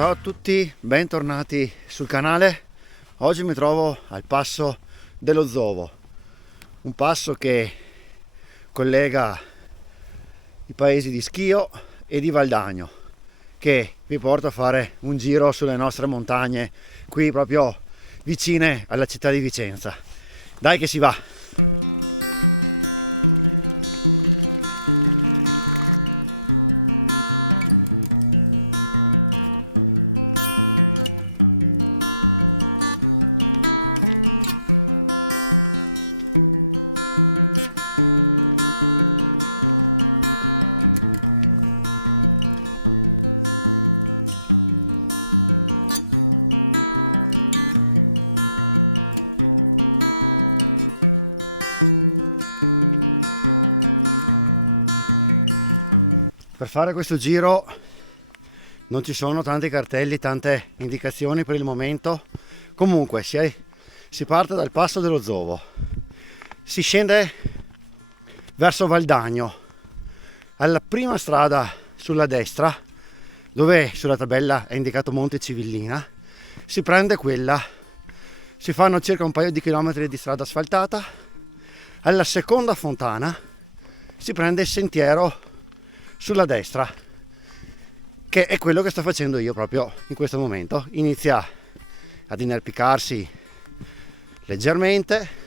Ciao a tutti, bentornati sul canale. Oggi mi trovo al passo dello Zovo, un passo che collega i paesi di Schio e di Valdagno, che vi porta a fare un giro sulle nostre montagne qui proprio vicine alla città di Vicenza. Dai che si va! Per fare questo giro non ci sono tanti cartelli, tante indicazioni per il momento. Comunque si parte dal passo dello Zovo, si scende verso Valdagno, alla prima strada sulla destra, dove sulla tabella è indicato Monte Civillina, si prende quella, si fanno circa un paio di chilometri di strada asfaltata. Alla seconda fontana si prende il sentiero sulla destra, che è quello che sto facendo io proprio in questo momento. Inizia ad inerpicarsi leggermente.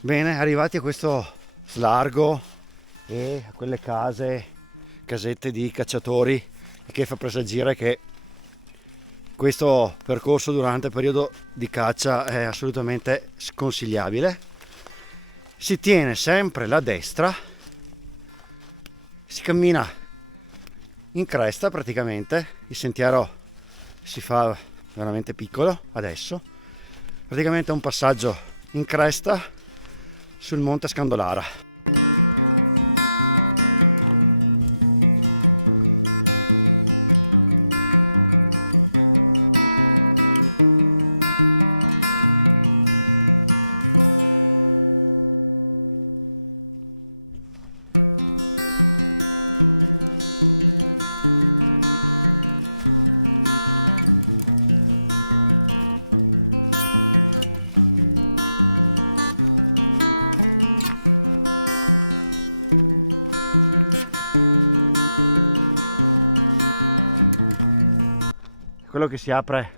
Bene, arrivati a questo slargo e a quelle casette di cacciatori, che fa presagire che questo percorso durante il periodo di caccia è assolutamente sconsigliabile. Si tiene sempre la destra, si cammina in cresta praticamente, il sentiero si fa veramente piccolo adesso, praticamente è un passaggio in cresta sul Monte Scandolara. Quello che si apre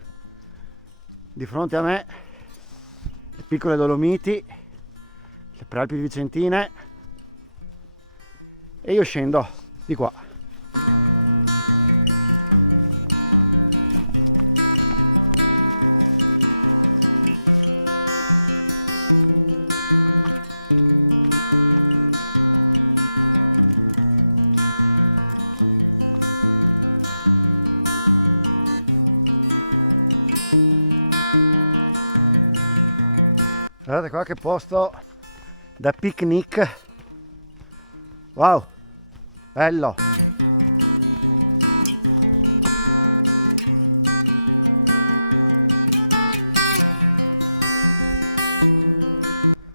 di fronte a me, le piccole Dolomiti, le Prealpi Vicentine, e io scendo di qua. Guardate qua che posto da picnic, wow, bello.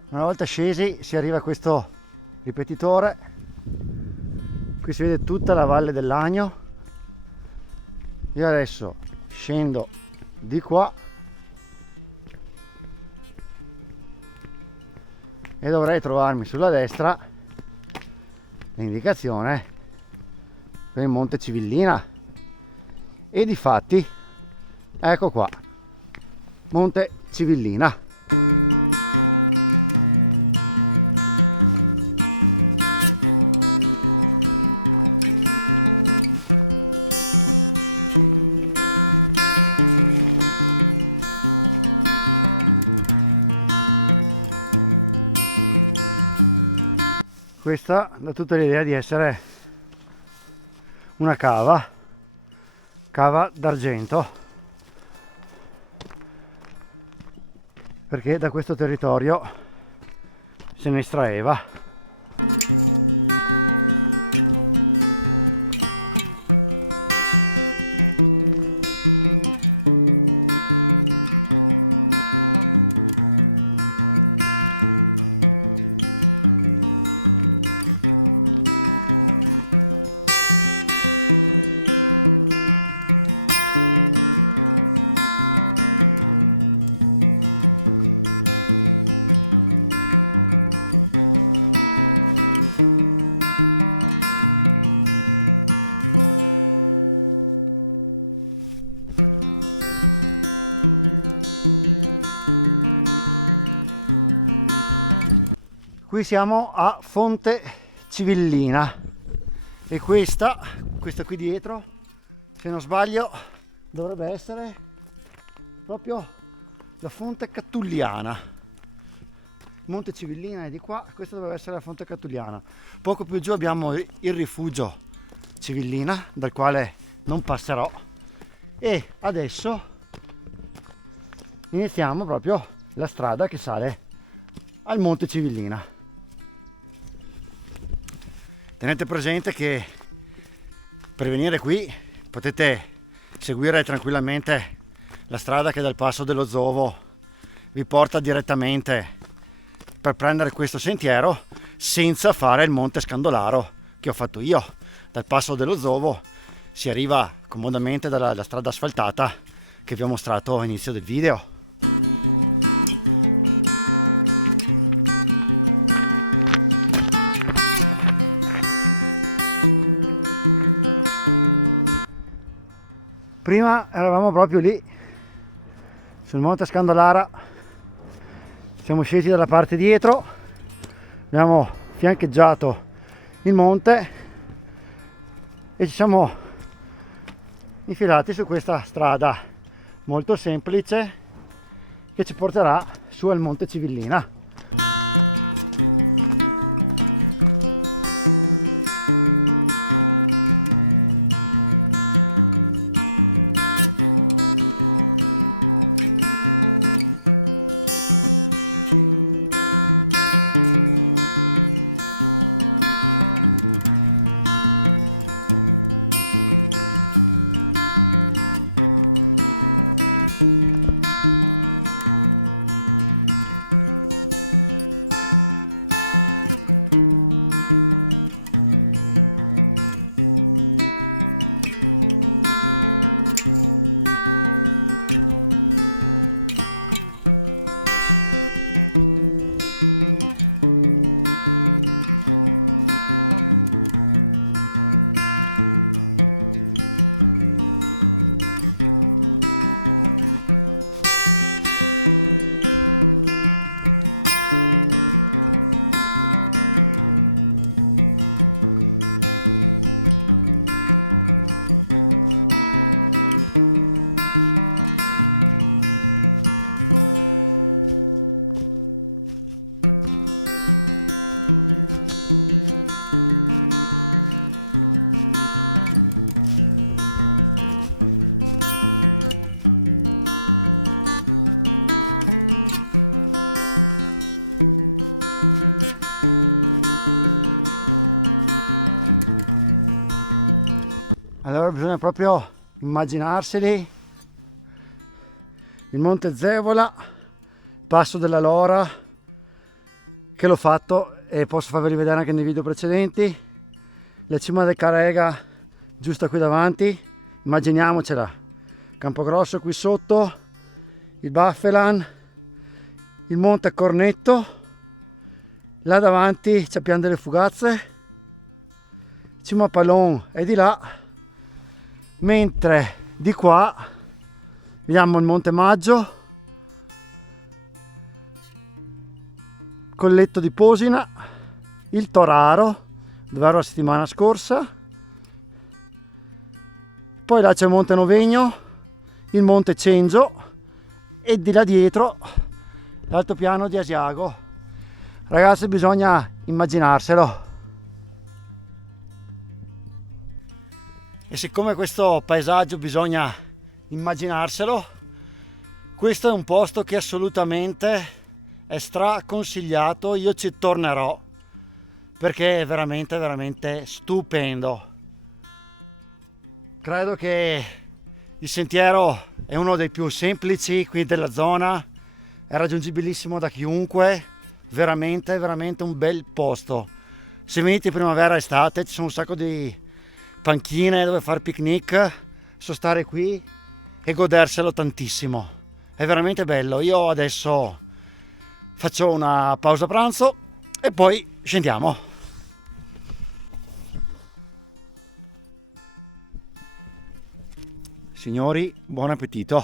Una volta scesi si arriva a questo ripetitore, qui si vede tutta la valle dell'Agno. Io adesso scendo di qua e dovrei trovarmi sulla destra l'indicazione per il Monte Civillina, e difatti ecco qua, Monte Civillina. questa dà tutta l'idea di essere una cava d'argento, perché da questo territorio se ne estraeva. Qui siamo a Fonte Civillina e questa qui dietro, se non sbaglio, dovrebbe essere proprio la Fonte Catulliana. Monte Civillina è di qua, questa dovrebbe essere la Fonte Catulliana. Poco più giù abbiamo il rifugio Civillina, dal quale non passerò, e adesso iniziamo proprio la strada che sale al Monte Civillina. Tenete presente che per venire qui potete seguire tranquillamente la strada che dal Passo dello Zovo vi porta direttamente per prendere questo sentiero, senza fare il Monte Scandolaro che ho fatto io. Dal Passo dello Zovo si arriva comodamente dalla strada asfaltata che vi ho mostrato all'inizio del video. Prima eravamo proprio lì sul Monte Scandolara, siamo scesi dalla parte dietro, abbiamo fiancheggiato il monte e ci siamo infilati su questa strada molto semplice che ci porterà su al Monte Civillina. Allora bisogna proprio immaginarseli il Monte Zevola, Passo della Lora, che l'ho fatto e posso farveli vedere anche nei video precedenti, la cima del Carega giusto qui davanti, immaginiamocela, Campogrosso qui sotto, il Baffelan, il Monte Cornetto, là davanti c'è Pian delle Fugazze, cima Palon è di là, mentre di qua vediamo il Monte Maggio, Colletto di Posina, il Toraro dove ero la settimana scorsa, poi là c'è il Monte Novegno, il Monte Cengio e di là dietro l'altopiano di Asiago. Ragazzi, bisogna immaginarselo. E siccome questo paesaggio bisogna immaginarselo, questo è un posto che assolutamente è straconsigliato. Io ci tornerò perché è veramente veramente stupendo. Credo che il sentiero è uno dei più semplici qui della zona, è raggiungibilissimo da chiunque, veramente veramente un bel posto. Se venite primavera estate ci sono un sacco di panchine dove fare picnic, stare qui e goderselo tantissimo. È veramente bello. Io adesso faccio una pausa pranzo e poi scendiamo. Signori, buon appetito.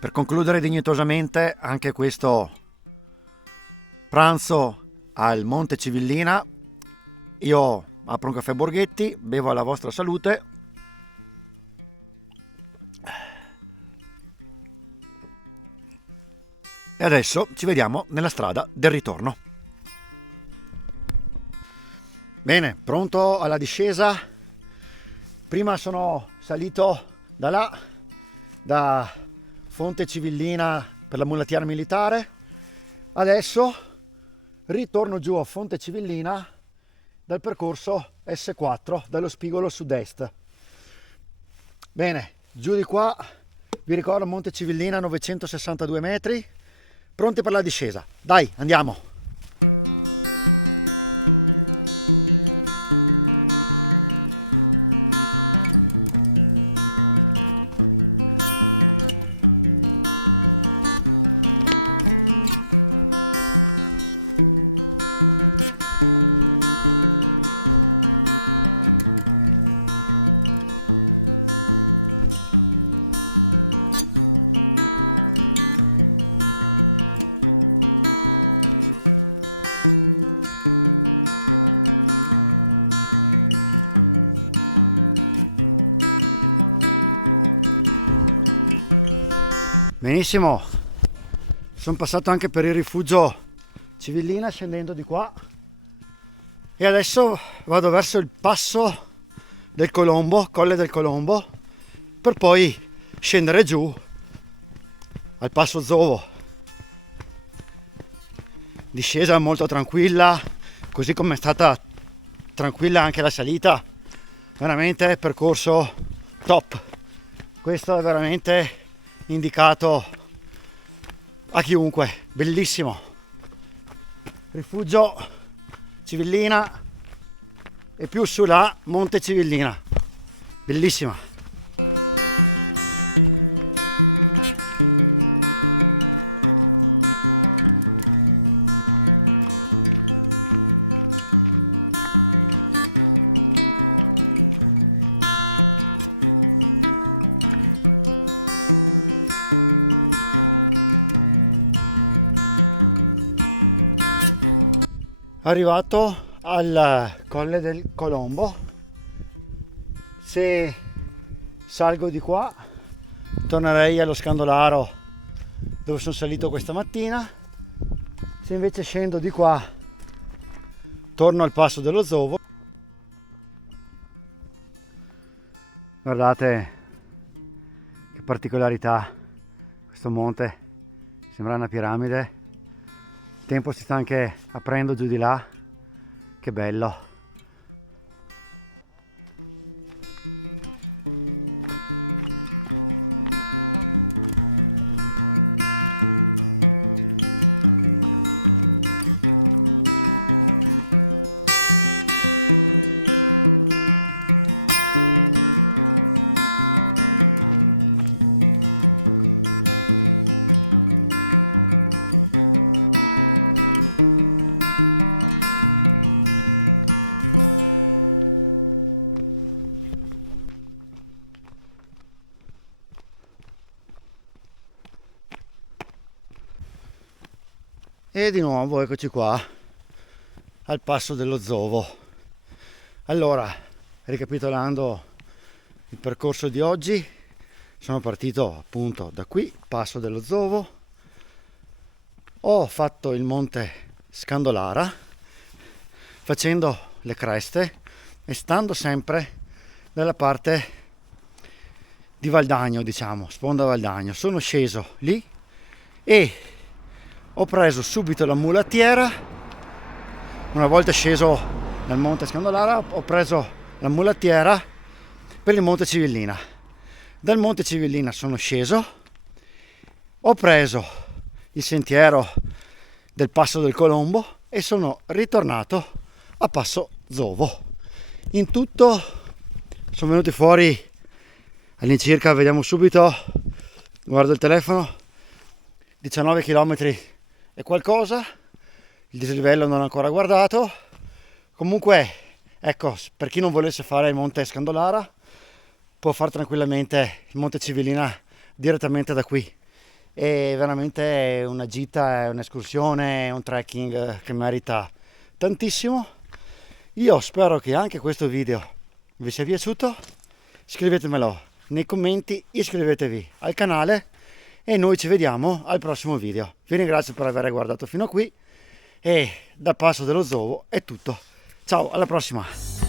Per concludere dignitosamente anche questo pranzo al Monte Civillina, io apro un caffè Borghetti, bevo alla vostra salute. E adesso ci vediamo nella strada del ritorno. Bene, pronto alla discesa. Prima sono salito da là, da Fonte Civillina per la mulattiera militare. Adesso ritorno giù a Fonte Civillina dal percorso S4, dallo spigolo sud-est. Bene, giù di qua vi ricordo Monte Civillina 962 metri, pronti per la discesa. Dai, andiamo! Benissimo, sono passato anche per il rifugio Civillina scendendo di qua e adesso vado verso il passo del Colombo, Colle del Colombo, per poi scendere giù al passo Zovo. Discesa molto tranquilla, così come è stata tranquilla anche la salita, veramente percorso top. Questo è veramente indicato a chiunque, bellissimo. Rifugio Civillina e più su là Monte Civillina, bellissima. Arrivato al Colle del Colombo, se salgo di qua tornerei allo Scandolaro dove sono salito questa mattina, se invece scendo di qua torno al passo dello Zovo. Guardate che particolarità, questo monte sembra una piramide. Il tempo si sta anche aprendo giù di là, che bello. E di nuovo eccoci qua al passo dello Zovo. Allora, ricapitolando il percorso di oggi, sono partito appunto da qui, passo dello Zovo, ho fatto il monte Scandolara, facendo le creste e stando sempre dalla parte di Valdagno, diciamo, sponda Valdagno. Sono sceso lì e ho preso subito la mulattiera. Una volta sceso dal Monte Scandolara ho preso la mulattiera per il Monte Civillina. Dal Monte Civillina sono sceso, ho preso il sentiero del Passo del Colombo e sono ritornato a Passo Zovo. In tutto sono venuti fuori all'incirca, vediamo subito, guardo il telefono, 19 km e qualcosa. Il dislivello non ho ancora guardato. Comunque, ecco, per chi non volesse fare il Monte Scandolara può fare tranquillamente il Monte Civillina direttamente da qui. È veramente una gita, è un'escursione, è un trekking che merita tantissimo. Io spero che anche questo video vi sia piaciuto. Scrivetemelo nei commenti, iscrivetevi al canale e noi ci vediamo al prossimo video. Vi ringrazio per aver guardato fino a qui e dal Passo dello Zovo è tutto. Ciao, alla prossima!